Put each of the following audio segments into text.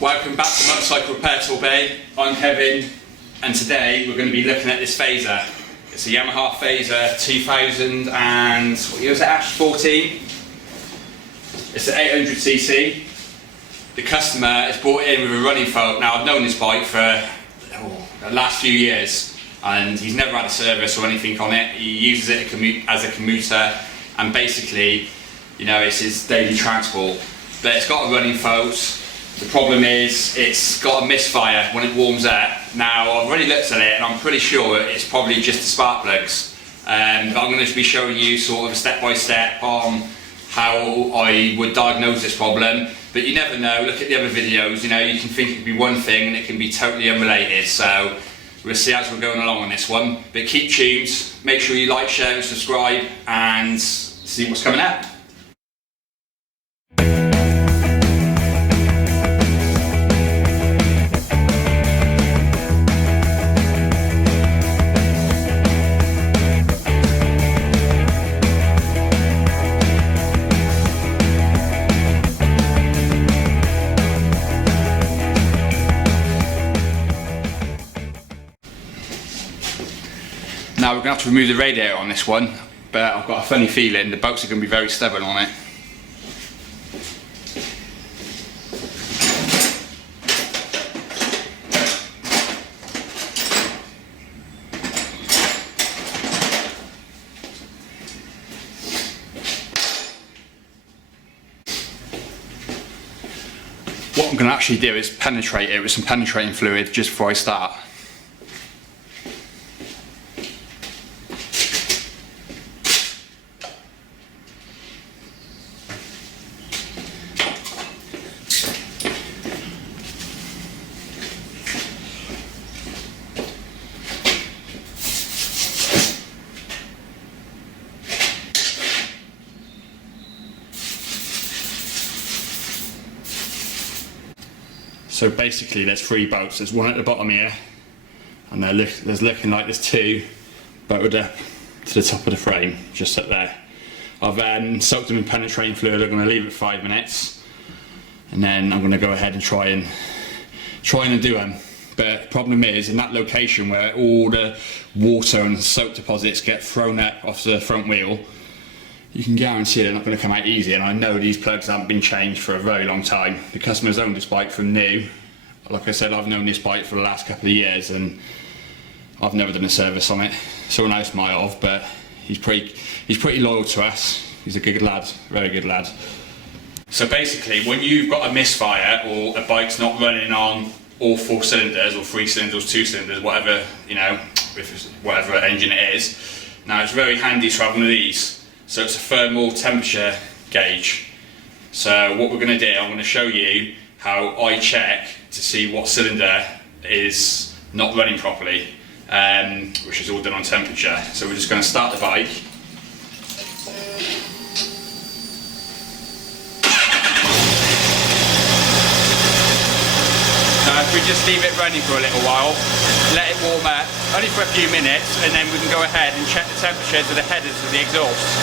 Welcome back to Motorcycle Repair Torbay. I'm Kevin, and today we're going to be looking at this phaser. It's a Yamaha phaser 2000 and what year was it, Ash? 14. It's an 800cc. The customer has brought it in with a running fault. Now I've known this bike for the last few years, and he's never had a service or anything on it. He uses it as a commuter, and basically, you know, it's his daily transport. But it's got a running fault. The problem is it's got a misfire when it warms up. Now I've already looked at it and I'm pretty sure it's probably just the spark plugs. But I'm going to be showing you sort of a step by step on how I would diagnose this problem. But you never know, look at the other videos, you know, you can think it could be one thing and it can be totally unrelated. So we'll see as we're going along on this one. But keep tuned, make sure you like, share and subscribe and see what's coming up. Now we're going to have to remove the radiator on this one, but I've got a funny feeling the bolts are going to be very stubborn on it. What I'm going to actually do is penetrate it with some penetrating fluid just before I start. So basically there's 3 bolts. There's one at the bottom here, and there's looking like there's 2 bolted up to the top of the frame, just up there. I've soaked them in penetrating fluid. I'm going to leave it 5 minutes, and then I'm going to go ahead and try and undo them. But the problem is, in that location where all the water and soap deposits get thrown up off the front wheel, you can guarantee they're not going to come out easy, and I know these plugs haven't been changed for a very long time. The customer's owned this bike from new. Like I said, I've known this bike for the last couple of years and I've never done a service on it. Someone else might have, but he's pretty loyal to us. He's a good lad, very good lad. So basically, when you've got a misfire or a bike's not running on all 4 cylinders or 3 cylinders, 2 cylinders, whatever, you know, whatever engine it is, now it's very handy to have one of these. So it's a thermal temperature gauge. So what we're going to do, I'm going to show you how I check to see what cylinder is not running properly, which is all done on temperature. So we're just going to start the bike. Now if we just leave it running for a little while, let it warm up, only for a few minutes, and then we can go ahead and check the temperatures of the headers of the exhaust.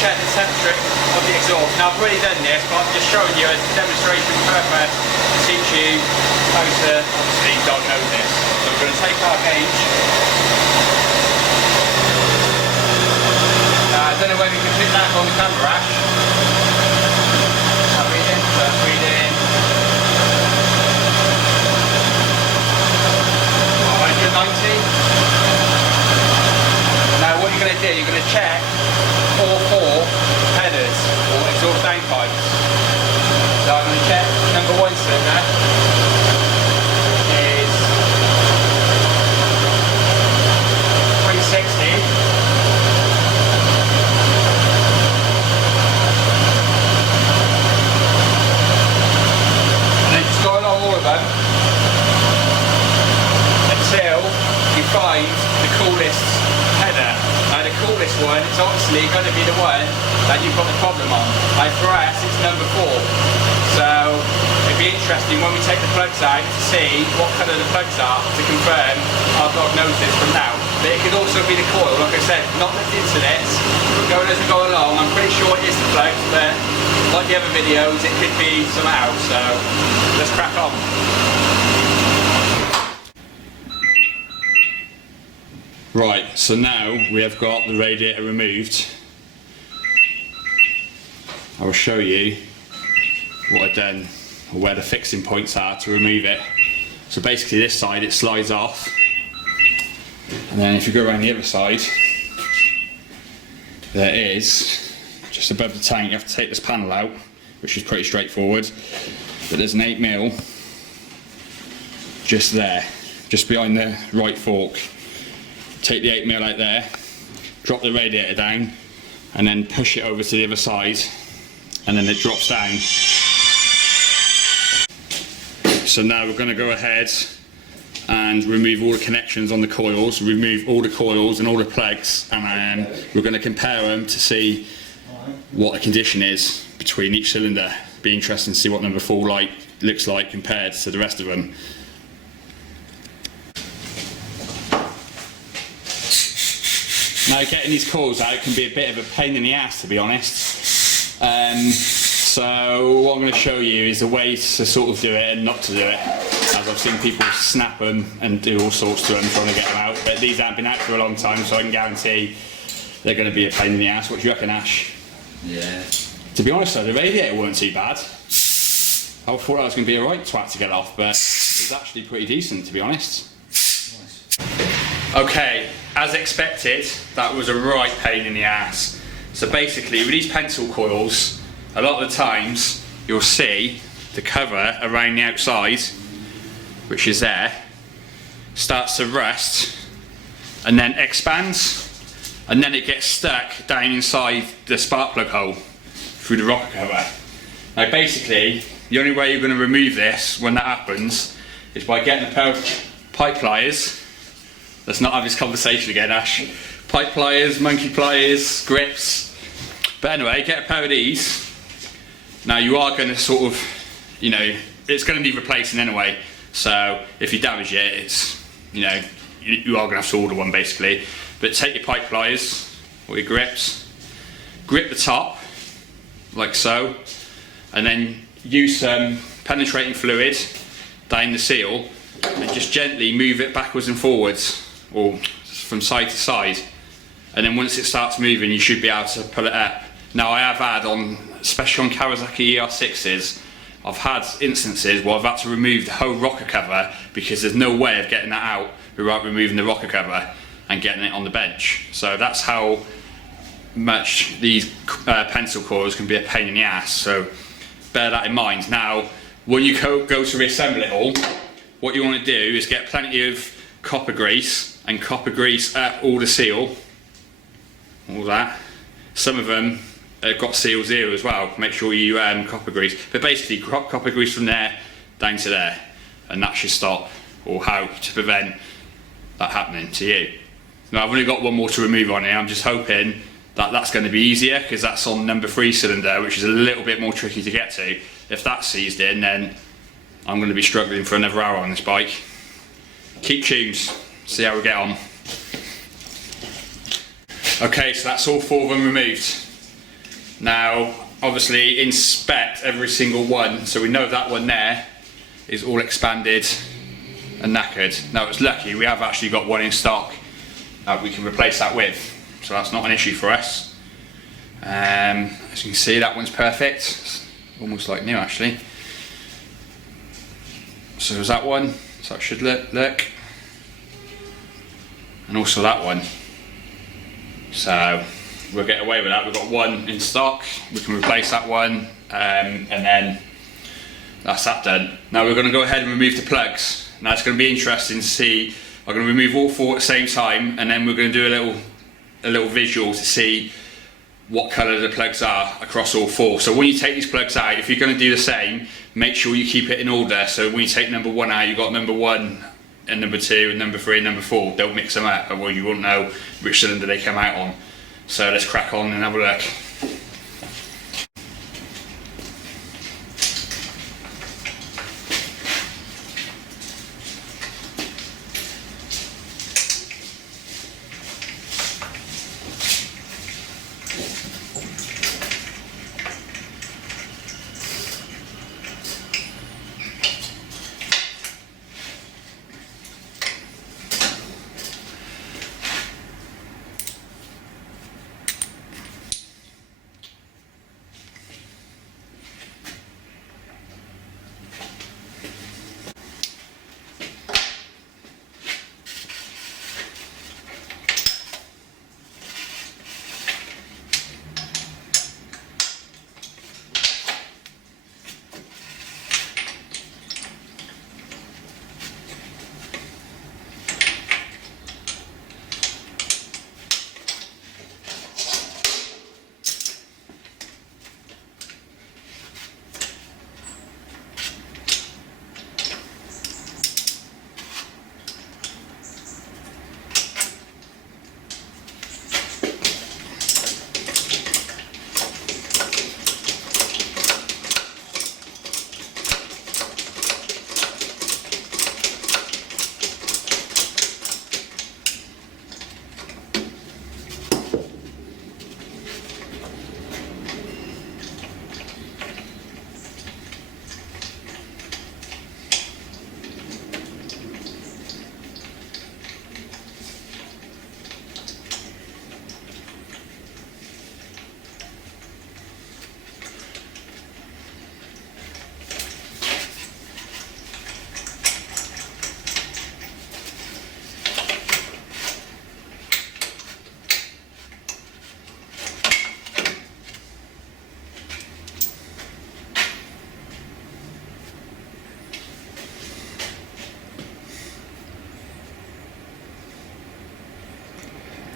Check the temperature of the exhaust. Now I've already done this, but I'm just showing you as a demonstration purpose to teach you how to obviously diagnose this. So we're going to take our gauge. I don't know whether you can pick that on the camera, Ash. That reading, first reading. 190. Now what you're going to do, you're going to check all 4 headers or exhaust downpipes. So I'm going to check number 1 cylinder is 360. one is obviously going to be the one that you've got the problem on. Like for us, it's number 4. So it'd be interesting when we take the plugs out to see what colour the plugs are to confirm our dog knows this from now. But it could also be the coil, like I said, not looked into this. We're going as we go along. I'm pretty sure it is the plugs, but like the other videos, it could be something else. So let's crack on. Right, so now we have got the radiator removed. I will show you what I've done, or where the fixing points are to remove it. So basically this side it slides off, and then if you go around the other side, there is, just above the tank, you have to take this panel out, which is pretty straightforward, but there's an 8mm just there, just behind the right fork. Take the 8mm out there, drop the radiator down, and then push it over to the other side, and then it drops down. So now we're going to go ahead and remove all the connections on the coils, remove all the coils and all the plugs, and then we're going to compare them to see what the condition is between each cylinder. Be interesting to see what number 4 looks like compared to the rest of them. Now getting these coils out can be a bit of a pain in the ass, to be honest. So what I'm going to show you is a way to sort of do it and not to do it, as I've seen people snap them and do all sorts to them trying to get them out, but these haven't been out for a long time, so I can guarantee they're going to be a pain in the ass. What do you reckon, Ash? Yeah. To be honest though, the radiator weren't too bad. I thought that was going to be a right twat to get off, but it was actually pretty decent, to be honest. Nice. Okay, as expected, that was a right pain in the ass. So basically, with these pencil coils, a lot of the times you'll see the cover around the outside, which is there, starts to rust and then expands, and then it gets stuck down inside the spark plug hole through the rocker cover. Now basically, the only way you're going to remove this when that happens is by getting a pair of pipe pliers. Let's not have this conversation again, Ash. Pipe pliers, monkey pliers, grips. But anyway, get a pair of these. Now you are going to sort of, you know, it's going to need replacing anyway. So if you damage it, it's, you know, you are going to have to order one basically. But take your pipe pliers or your grips, grip the top like so, and then use some penetrating fluid down the seal and just gently move it backwards and forwards, or from side to side, and then once it starts moving you should be able to pull it up. Now I have had on, especially on Kawasaki ER6s, I've had instances where I've had to remove the whole rocker cover because there's no way of getting that out without removing the rocker cover and getting it on the bench. So that's how much these pencil coils can be a pain in the ass, so bear that in mind. Now when you go to reassemble it all, what you want to do is get plenty of copper grease and copper grease up all the seal, all that. Some of them have got seal 0 as well, make sure you copper grease, but basically copper grease from there down to there, and that should stop, or how to prevent that happening to you. Now I've only got one more to remove on here. I'm just hoping that that's going to be easier, because that's on number 3 cylinder, which is a little bit more tricky to get to. If that's seized in, then I'm going to be struggling for another hour on this bike. Keep tuned, see how we get on. Okay, so that's all 4 of them removed. Now obviously inspect every single one, so we know that one there is all expanded and knackered. Now it's lucky we have actually got one in stock that we can replace that with, so that's not an issue for us. As you can see, that one's perfect, it's almost like new actually. So there's that one, so that should look, and also that one. So we'll get away with that. We've got one in stock, we can replace that one, and then that's that done. Now we're going to go ahead and remove the plugs. Now it's going to be interesting to see, I'm going to remove all 4 at the same time, and then we're going to do a little visual to see what colour the plugs are across all 4. So when you take these plugs out, if you're going to do the same, make sure you keep it in order. So when you take number 1 out, you've got number 1 and number 2 and number 3 and number 4. Don't mix them up, otherwise you won't know which cylinder they come out on. So let's crack on and have a look.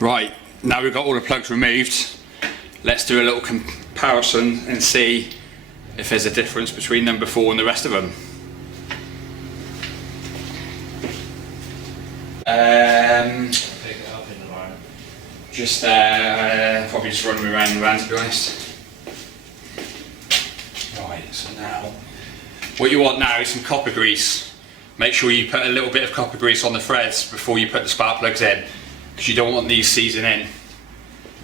Right, now we've got all the plugs removed, let's do a little comparison and see if there's a difference between number 4 and the rest of them. Pick it up in the morning. Just probably just running around and around, to be honest. Right, so now what you want now is some copper grease. Make sure you put a little bit of copper grease on the threads before you put the spark plugs in, because you don't want these seizing in.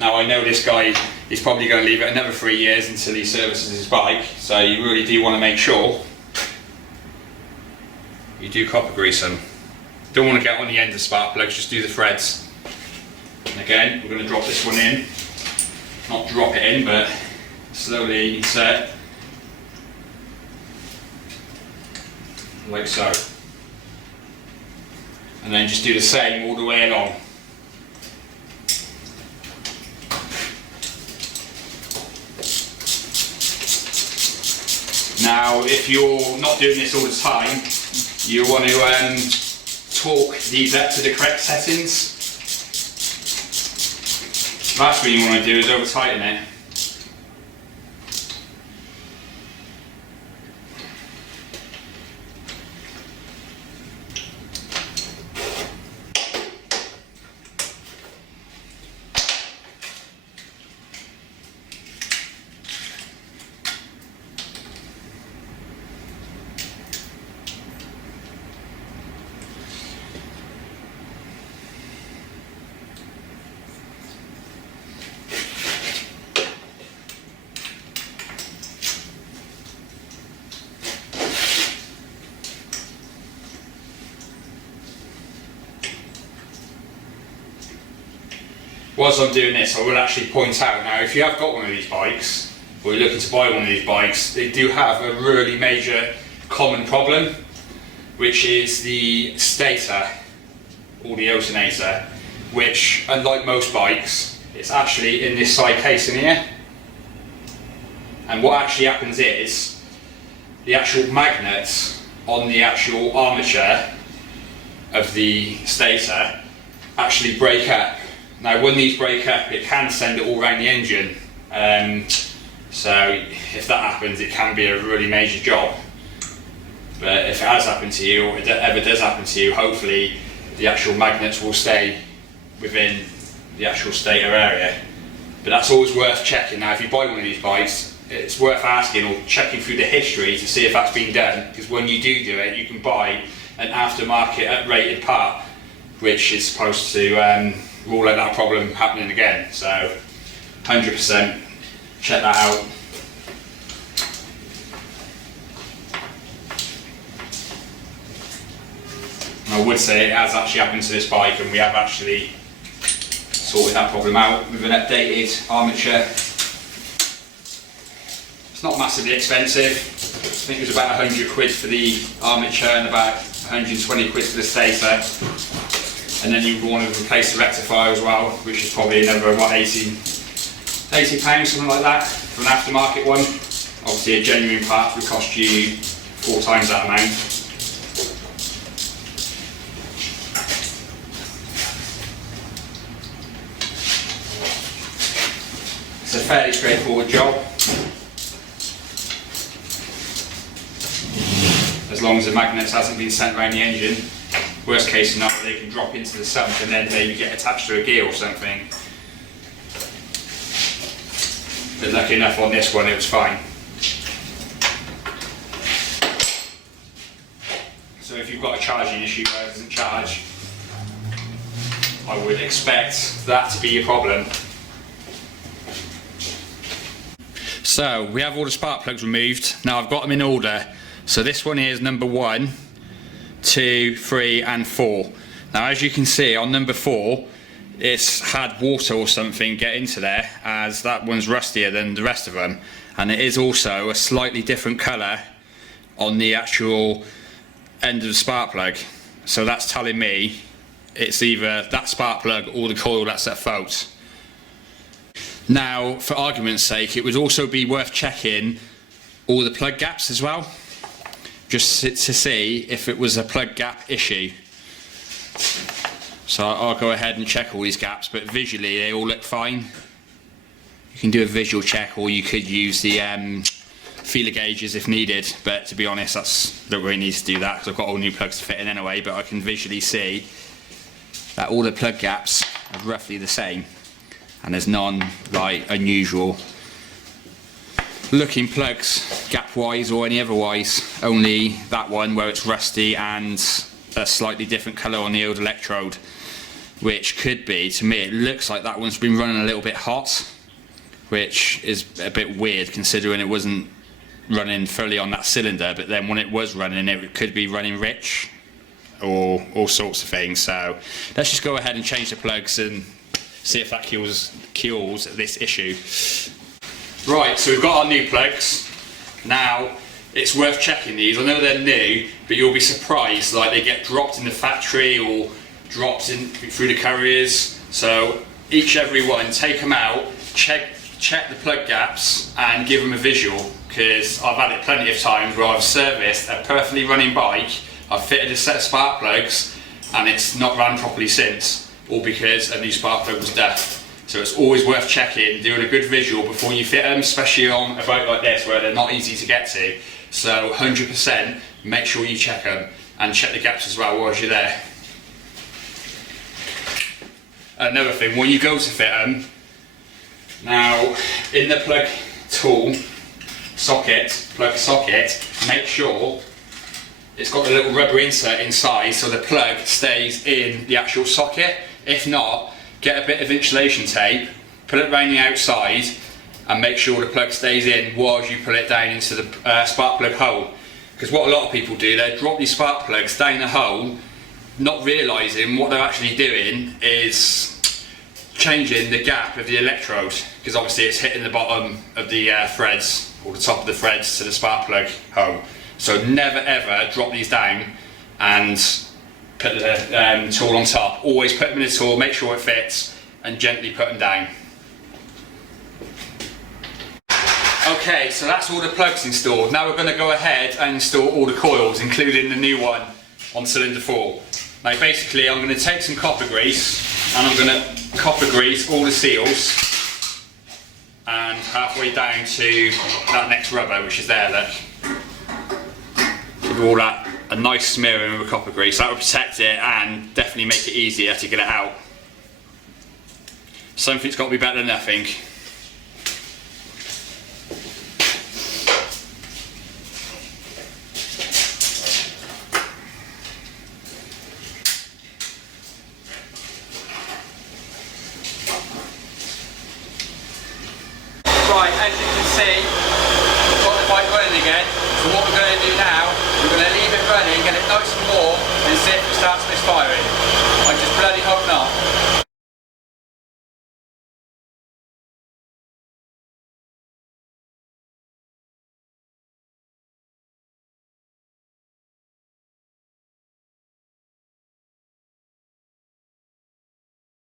Now I know this guy, he's probably going to leave it another 3 years until he services his bike, so you really do want to make sure you do copper grease them. Don't want to get on the end of spark plugs, just do the threads. And again, we're going to drop this one in. Not drop it in, but slowly insert. Like so. And then just do the same all the way along. Now, if you're not doing this all the time, you want to torque these up to the correct settings. Last thing you want to do is over tighten it. Whilst I'm doing this, I will actually point out now, if you have got one of these bikes, or you're looking to buy one of these bikes, they do have a really major common problem, which is the stator, or the alternator, which, unlike most bikes, it's actually in this side casing here. And what actually happens is, the actual magnets on the actual armature of the stator actually break up. Now when these break up, it can send it all around the engine, so if that happens, it can be a really major job. But if it has happened to you, or it ever does happen to you, hopefully the actual magnets will stay within the actual stator area. But that's always worth checking. Now if you buy one of these bikes, it's worth asking or checking through the history to see if that's been done, because when you do it, you can buy an aftermarket rated part which is supposed to rule out that problem happening again. So 100% check that out. I would say it has actually happened to this bike, and we have actually sorted that problem out with an updated armature. It's not massively expensive. I think it was about 100 quid for the armature and about 120 quid for the stator. And then you want to replace the rectifier as well, which is probably another, what, 80 pounds, something like that, for an aftermarket one. Obviously a genuine part would cost you 4 times that amount. It's a fairly straightforward job, as long as the magnets hasn't been sent around the engine. Worst case scenario, they can drop into the sump and then maybe get attached to a gear or something. But lucky enough on this one, it was fine. So if you've got a charging issue where it doesn't charge, I would expect that to be your problem. So we have all the spark plugs removed. Now I've got them in order. So this one here is number 1, 2, 3 and 4. Now as you can see on number 4, it's had water or something get into there, as that one's rustier than the rest of them, and it is also a slightly different colour on the actual end of the spark plug. So that's telling me it's either that spark plug or the coil that's at fault. Now for argument's sake, it would also be worth checking all the plug gaps as well, just to see if it was a plug gap issue. So I'll go ahead and check all these gaps, but visually they all look fine. You can do a visual check, or you could use the feeler gauges if needed, but to be honest, don't really need to do that because I've got all new plugs to fit in anyway. But I can visually see that all the plug gaps are roughly the same, and there's none like unusual looking plugs gap wise or any other wise. Only that one where it's rusty and a slightly different colour on the old electrode, which could be, to me it looks like that one's been running a little bit hot, which is a bit weird considering it wasn't running fully on that cylinder, but then when it was running it could be running rich or all sorts of things. So let's just go ahead and change the plugs and see if that cures this issue. Right, so we've got our new plugs. Now it's worth checking these. I know they're new, but you'll be surprised, like they get dropped in the factory or dropped in through the couriers. So every one, take them out, check the plug gaps and give them a visual, because I've had it plenty of times where I've serviced a perfectly running bike, I've fitted a set of spark plugs and it's not run properly since, all because a new spark plug was deaf. So it's always worth checking, doing a good visual before you fit them, especially on a bike like this where they're not easy to get to. So 100% make sure you check them, and check the gaps as well whilst you're there. Another thing, when you go to fit them, now in the plug tool plug socket, make sure it's got the little rubber insert inside so the plug stays in the actual socket. If not, get a bit of insulation tape, put it around the outside and make sure the plug stays in whilst you pull it down into the spark plug hole. Because what a lot of people do, they drop these spark plugs down the hole, not realising what they're actually doing is changing the gap of the electrode, because obviously it's hitting the bottom of the threads, or the top of the threads to the spark plug hole. So never ever drop these down and put the tool on top. Always put them in the tool, make sure it fits, and gently put them down. Okay, so that's all the plugs installed. Now we're going to go ahead and install all the coils, including the new one on cylinder 4. Now basically I'm going to take some copper grease and I'm going to copper grease all the seals and halfway down to that next rubber which is there, look. Give all that a nice smearing with copper grease. That will protect it and definitely make it easier to get it out. Something's got to be better than nothing. Right, as you can see, we've got the bike running again. So what we're going to do now, we're going to leave it running, get it nice and warm, and see if it starts misfiring.